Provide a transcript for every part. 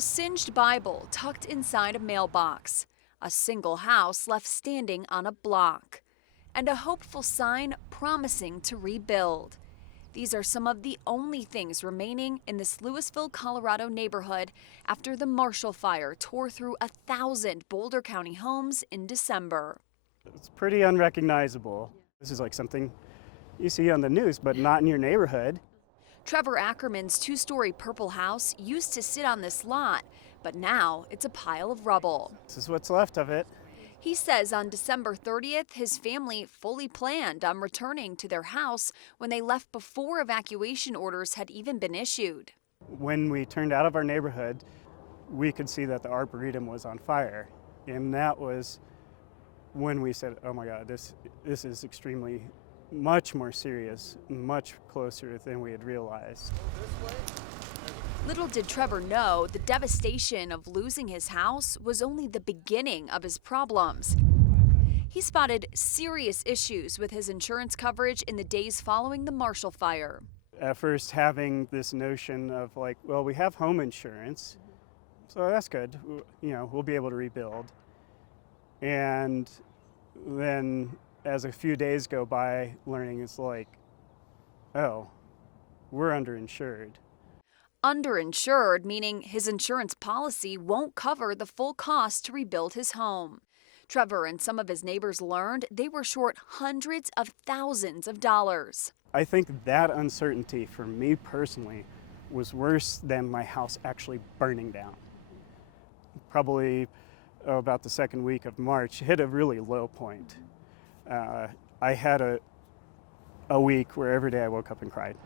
A singed Bible tucked inside a mailbox, a single house left standing on a block, and a hopeful sign promising to rebuild. These are some of the only things remaining in this Louisville, Colorado neighborhood after the Marshall Fire tore through 1,000 Boulder County homes in December. It's pretty unrecognizable. This is like something you see on the news, but not in your neighborhood. Trevor Ackerman's two-story purple house used to sit on this lot, but now it's a pile of rubble. This is what's left of it. He says on December 30th, his family fully planned on returning to their house when they left before evacuation orders had even been issued. When we turned out of our neighborhood, we could see that the Arboretum was on fire. And that was when we said, oh my God, this is extremely much more serious, much closer than we had realized. Little did Trevor know the devastation of losing his house was only the beginning of his problems. He spotted serious issues with his insurance coverage in the days following the Marshall Fire. At first having this notion of like, well, we have home insurance, so that's good, you know, we'll be able to rebuild. And then as a few days go by, learning it's like, oh, we're underinsured. Underinsured, meaning his insurance policy won't cover the full cost to rebuild his home. Trevor and some of his neighbors learned they were short hundreds of thousands of dollars. I think that uncertainty for me personally was worse than my house actually burning down. Probably about the second week of March hit a really low point. I had a week where every day I woke up and cried.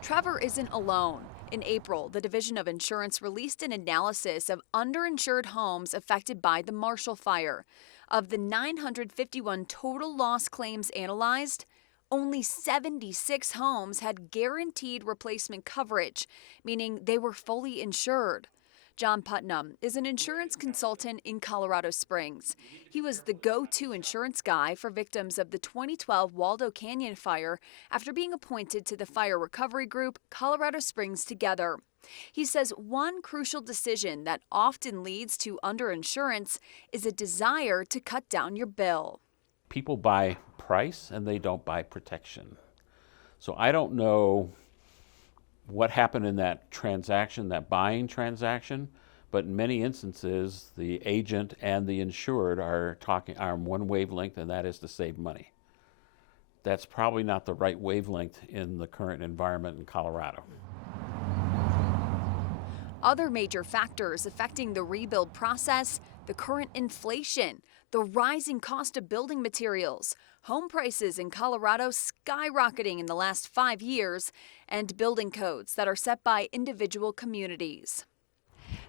Trevor isn't alone. In April, the Division of Insurance released an analysis of underinsured homes affected by the Marshall Fire. Of the 951 total loss claims analyzed, only 76 homes had guaranteed replacement coverage, meaning they were fully insured. John Putnam is an insurance consultant in Colorado Springs. He was the go-to insurance guy for victims of the 2012 Waldo Canyon fire after being appointed to the fire recovery group Colorado Springs Together. He says one crucial decision that often leads to underinsurance is a desire to cut down your bill. People buy price and they don't buy protection. So I don't know what happened in that transaction, that buying transaction, but in many instances, the agent and the insured are on one wavelength, and that is to save money. That's probably not the right wavelength in the current environment in Colorado. Other major factors affecting the rebuild process: the current inflation, the rising cost of building materials, home prices in Colorado skyrocketing in the last 5 years, and building codes that are set by individual communities.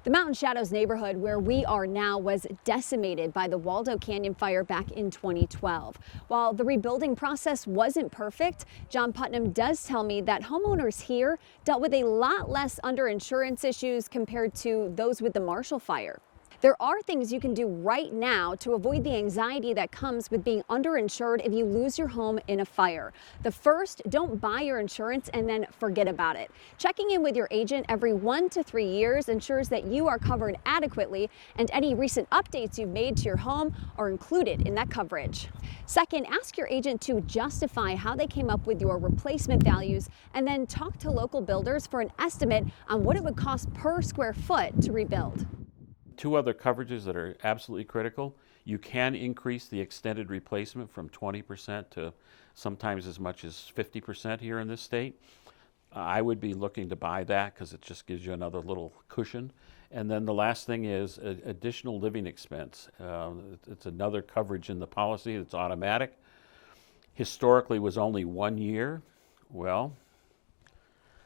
The Mountain Shadows neighborhood where we are now was decimated by the Waldo Canyon fire back in 2012. While the rebuilding process wasn't perfect, John Putnam does tell me that homeowners here dealt with a lot less underinsurance issues compared to those with the Marshall Fire. There are things you can do right now to avoid the anxiety that comes with being underinsured if you lose your home in a fire. The first, don't buy your insurance and then forget about it. Checking in with your agent every 1 to 3 years ensures that you are covered adequately, and any recent updates you've made to your home are included in that coverage. Second, ask your agent to justify how they came up with your replacement values, and then talk to local builders for an estimate on what it would cost per square foot to rebuild. Two other coverages that are absolutely critical: you can increase the extended replacement from 20% to sometimes as much as 50% here in this state. I would be looking to buy that because it just gives you another little cushion. And then the last thing is additional living expense. It's another coverage in the policy that's automatic. Historically was only 1 year. Well,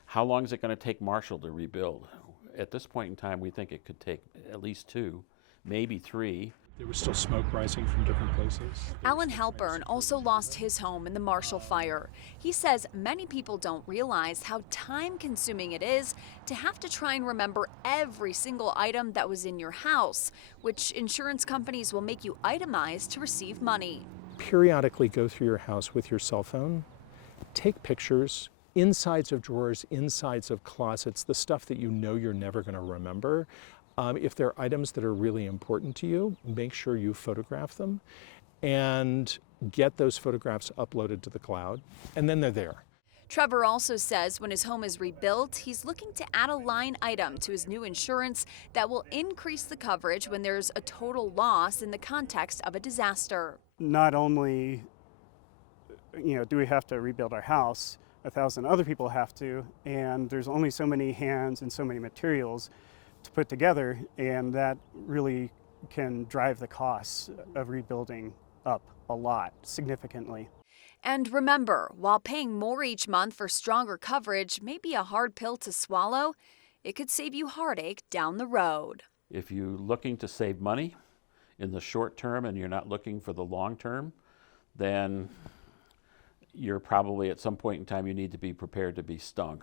how long is it going to take Marshall to rebuild? At this point in time, we think it could take at least 2, maybe 3. There was still smoke rising from different places. Alan Halpern also lost his home in the Marshall Fire. He says many people don't realize how time-consuming it is to have to try and remember every single item that was in your house, which insurance companies will make you itemize to receive money. Periodically go through your house with your cell phone, take pictures, insides of drawers, insides of closets, the stuff that you know you're never going to remember. If there are items that are really important to you, make sure you photograph them and get those photographs uploaded to the cloud, and then they're there. Trevor also says when his home is rebuilt, he's looking to add a line item to his new insurance that will increase the coverage when there's a total loss in the context of a disaster. Not only, do we have to rebuild our house, 1,000 other people have to, and there's only so many hands and so many materials to put together, and that really can drive the costs of rebuilding up a lot, significantly. And remember, while paying more each month for stronger coverage may be a hard pill to swallow, it could save you heartache down the road. If you're looking to save money in the short term and you're not looking for the long term, then you're probably at some point in time you need to be prepared to be stung.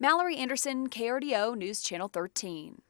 Mallory Anderson, KRDO News Channel 13.